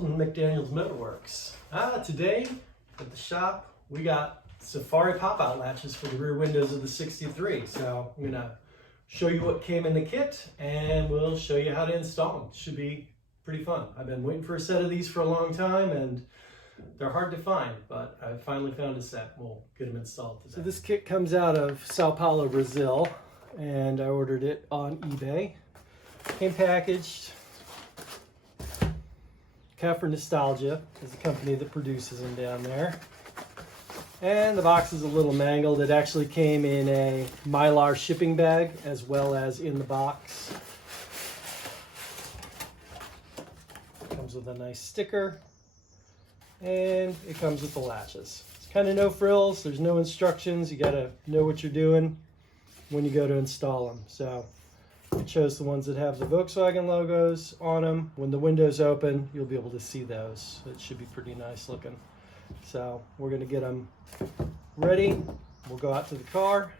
Colton, McDaniel's Metalworks. Today at the shop we got Safari Popout latches for the rear windows of the 63. So I'm gonna show you what came in the kit and we'll show you how to install them. Should be pretty fun. I've been waiting for a set of these for a long time and they're hard to find, but I finally found a set. We'll get them installed today. So this kit comes out of Sao Paulo, Brazil, and I ordered it on eBay. Came packaged. Cafe Nostalgia is the company that produces them down there. And the box is a little mangled. It actually came in a Mylar shipping bag as well as in the box. Comes with a nice sticker. And it comes with the latches. It's kind of no frills. There's no instructions. You got to know what you're doing when you go to install them. So it shows the ones that have the Volkswagen logos on them. When the window's open, you'll be able to see those. It should be pretty nice looking. So we're going to get them ready. We'll go out to the car,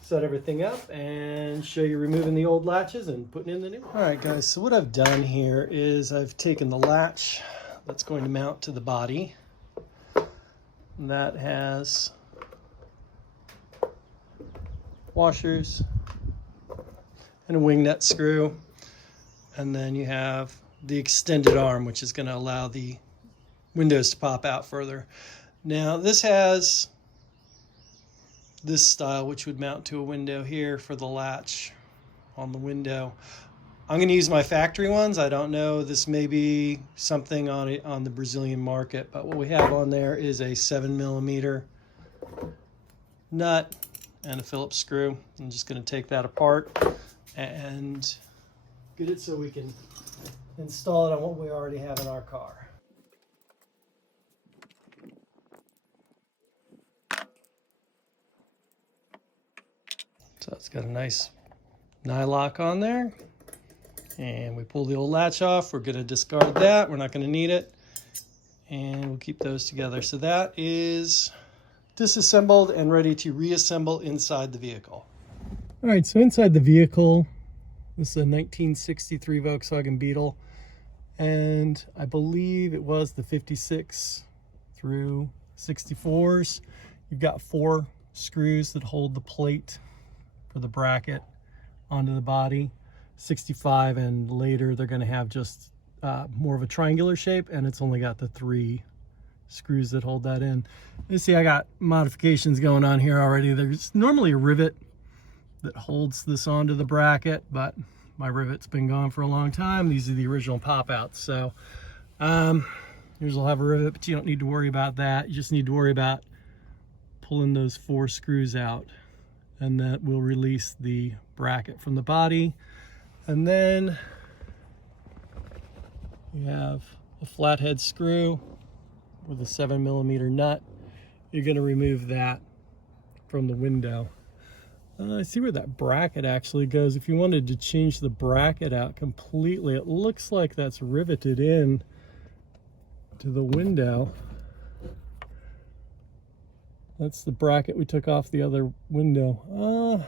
set everything up, and show you removing the old latches and putting in the new one. All right, guys, so what I've done here is I've taken the latch that's going to mount to the body. That has washers and a wing nut screw, and then you have the extended arm, which is going to allow the windows to pop out further. Now this has this style, which would mount to a window here for the latch on the window. I'm going to use my factory ones. I don't know, this may be something on the Brazilian market, but what we have on there is a 7mm nut and a Phillips screw. I'm just going to take that apart and get it so we can install it on what we already have in our car. So it's got a nice nylock on there. And we pull the old latch off. We're going to discard that. We're not going to need it. And we'll keep those together. So that is disassembled and ready to reassemble inside the vehicle. All right, so inside the vehicle, this is a 1963 Volkswagen Beetle. And I believe it was the 56 through 64s. You've got 4 screws that hold the plate for the bracket onto the body. 65 and later they're going to have just more of a triangular shape, and it's only got the 3 screws that hold that in. You see I got modifications going on here already. There's normally a rivet that holds this onto the bracket, but my rivet's been gone for a long time. These are the original pop-outs, so yours will have a rivet, but you don't need to worry about that. You just need to worry about pulling those 4 screws out, and that will release the bracket from the body. And then you have a flathead screw with a 7mm nut. You're going to remove that from the window. I see where that bracket actually goes. If you wanted to change the bracket out completely, it looks like that's riveted in to the window. That's the bracket we took off the other window.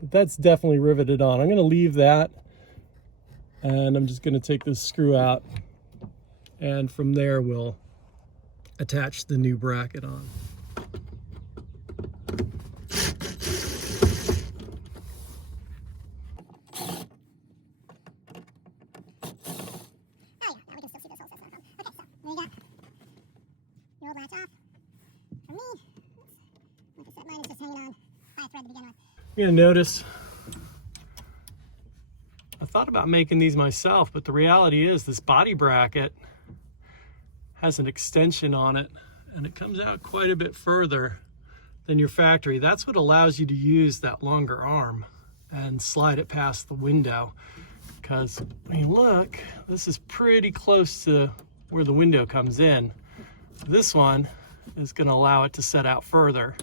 But that's definitely riveted on. I'm going to leave that. And I'm just going to take this screw out, and from there we'll attach the new bracket on. You're going to notice I thought about making these myself, but the reality is this body bracket has an extension on it, and it comes out quite a bit further than your factory. That's what allows you to use that longer arm and slide it past the window, because when you look, this is pretty close to where the window comes in. This one is going to allow it to set out further,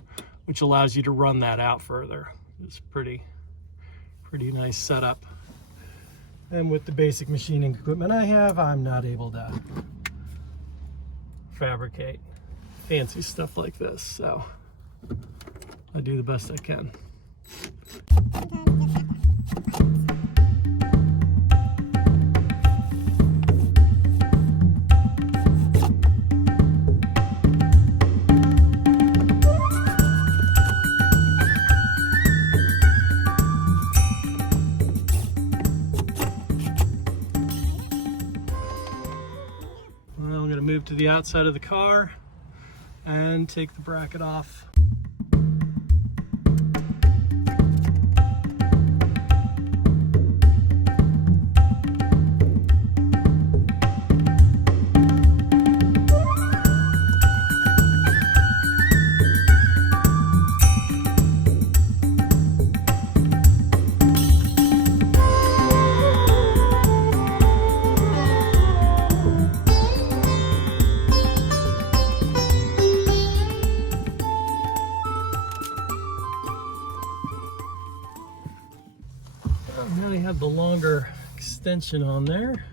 which allows you to run that out further. It's pretty nice setup. And with the basic machining equipment I have, I'm not able to fabricate fancy stuff like this, so I do the best I can. Well, I'm going to move to the outside of the car and take the bracket off. Now you have the longer extension on there.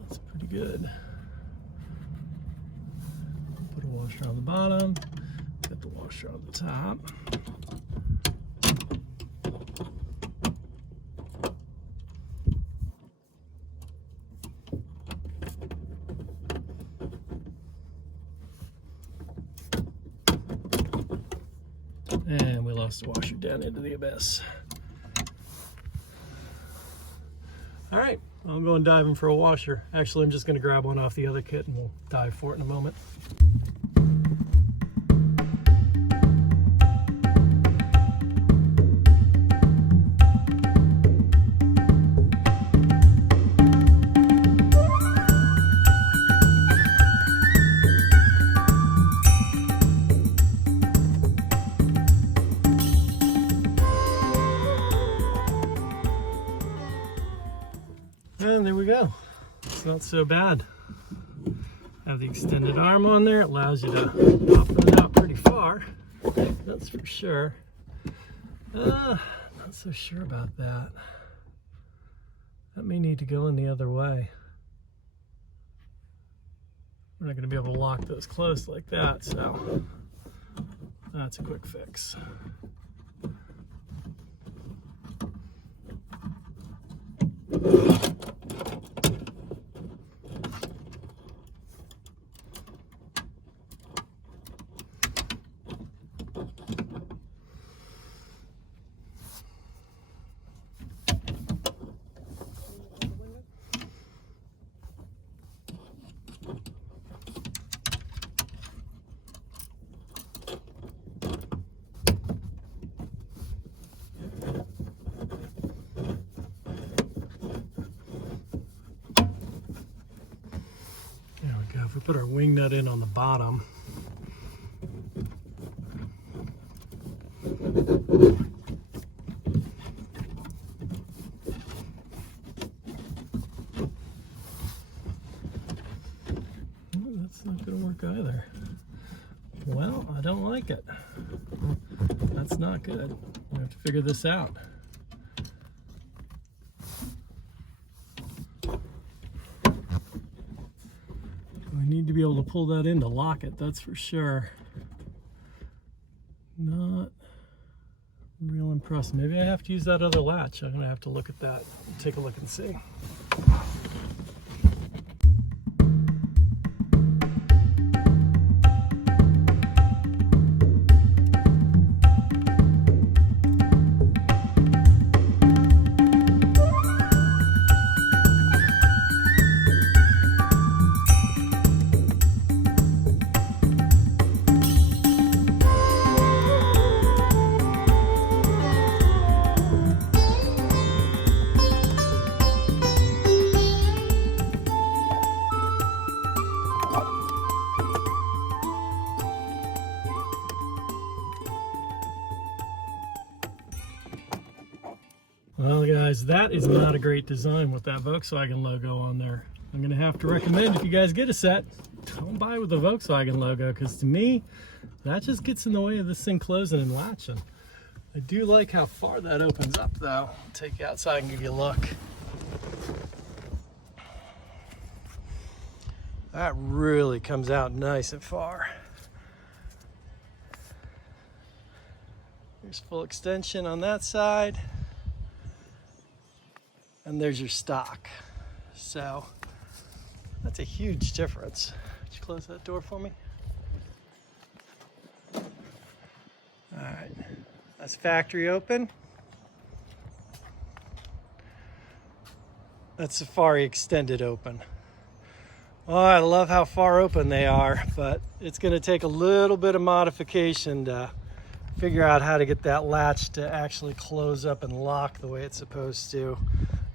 That's pretty good. Put a washer on the bottom, get the washer on the top. And we lost the washer down into the abyss. All right, I'm going diving for a washer. Actually, I'm just going to grab one off the other kit and we'll dive for it in a moment. And there we go. It's not so bad. Have the extended arm on there. It allows you to pop it out pretty far. That's for sure. Not so sure about that. That may need to go in the other way. We're not going to be able to lock those closed like that, so that's a quick fix. If we put our wing nut in on the bottom, that's not going to work either. Well, I don't like it. That's not good. We have to figure this out. We need to be able to pull that in to lock it, that's for sure. Not real impressed. Maybe I have to use that other latch. I'm gonna have to look at that, take a look and see. Well guys, that is not a great design with that Volkswagen logo on there. I'm gonna have to recommend, if you guys get a set, don't buy with the Volkswagen logo, because to me, that just gets in the way of this thing closing and latching. I do like how far that opens up though. I'll take you outside and give you a look. That really comes out nice and far. There's full extension on that side. And there's your stock. So that's a huge difference. Would you close that door for me? All right, that's factory open. That's Safari extended open. Oh, I love how far open they are, but it's going to take a little bit of modification to figure out how to get that latch to actually close up and lock the way it's supposed to.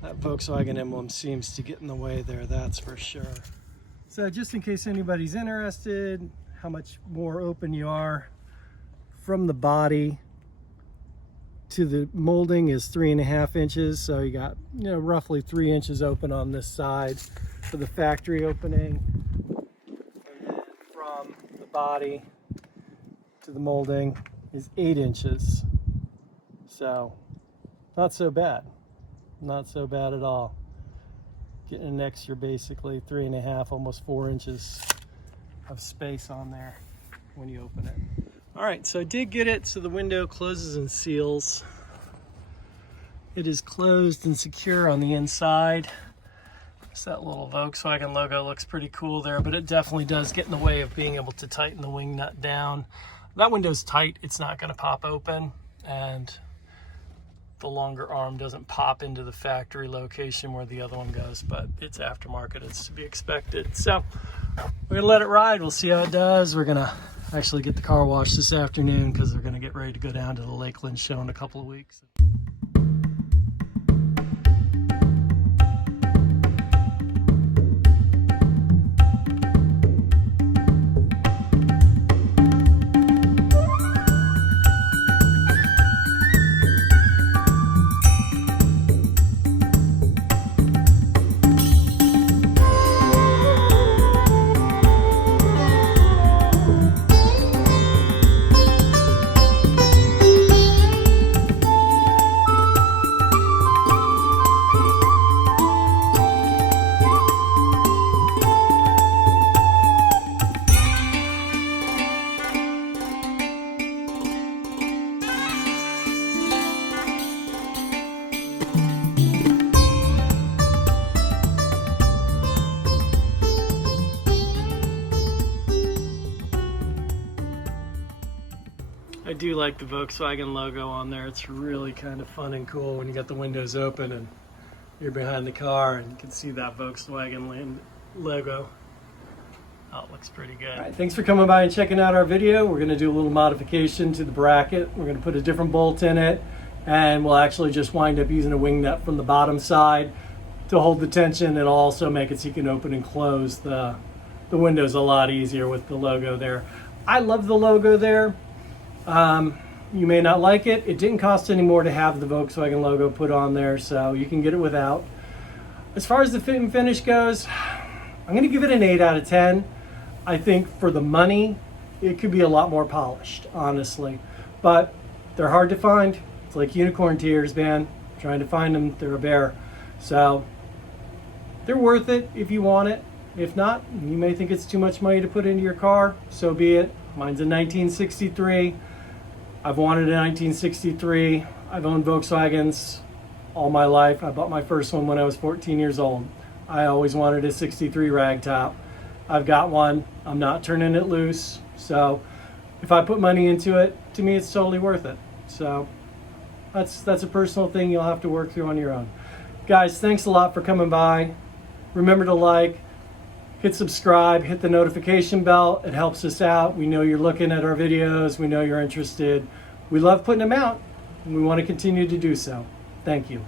That Volkswagen emblem seems to get in the way there, that's for sure. So just in case anybody's interested, how much more open you are from the body to the molding is 3.5 inches. So you got, roughly 3 inches open on this side for the factory opening. And then from the body to the molding is 8 inches. So not so bad. Not so bad at all. Getting an extra basically 3.5, almost 4 inches of space on there when you open it. All right, so I did get it so the window closes and seals. It is closed and secure on the inside. Just that little Volkswagen logo looks pretty cool there, but it definitely does get in the way of being able to tighten the wing nut down. That window's tight, it's not gonna pop open, and the longer arm doesn't pop into the factory location where the other one goes, but it's aftermarket, it's to be expected. So we're gonna let it ride, we'll see how it does. We're gonna actually get the car washed this afternoon because they're gonna get ready to go down to the Lakeland show in a couple of weeks. I do like the Volkswagen logo on there. It's really kind of fun and cool when you got the windows open and you're behind the car and you can see that Volkswagen logo. Oh, it looks pretty good. All right, thanks for coming by and checking out our video. We're going to do a little modification to the bracket. We're going to put a different bolt in it, and we'll actually just wind up using a wing nut from the bottom side to hold the tension and also make it so you can open and close the windows a lot easier with the logo there. I love the logo there. You may not like it. It didn't cost any more to have the Volkswagen logo put on there, so you can get it without. As far as the fit and finish goes, I'm going to give it an 8 out of 10. I think for the money, it could be a lot more polished, honestly. But they're hard to find. It's like unicorn tears, man. Trying to find them, they're a bear. So they're worth it if you want it. If not, you may think it's too much money to put into your car. So be it. Mine's a 1963. I've wanted a 1963. I've owned Volkswagens all my life. I bought my first one when I was 14 years old. I always wanted a 63 ragtop. I've got one. I'm not turning it loose. So if I put money into it, to me it's totally worth it. So that's a personal thing you'll have to work through on your own. Guys, thanks a lot for coming by. Remember to like, hit subscribe, hit the notification bell. It helps us out. We know you're looking at our videos. We know you're interested. We love putting them out, and we want to continue to do so. Thank you.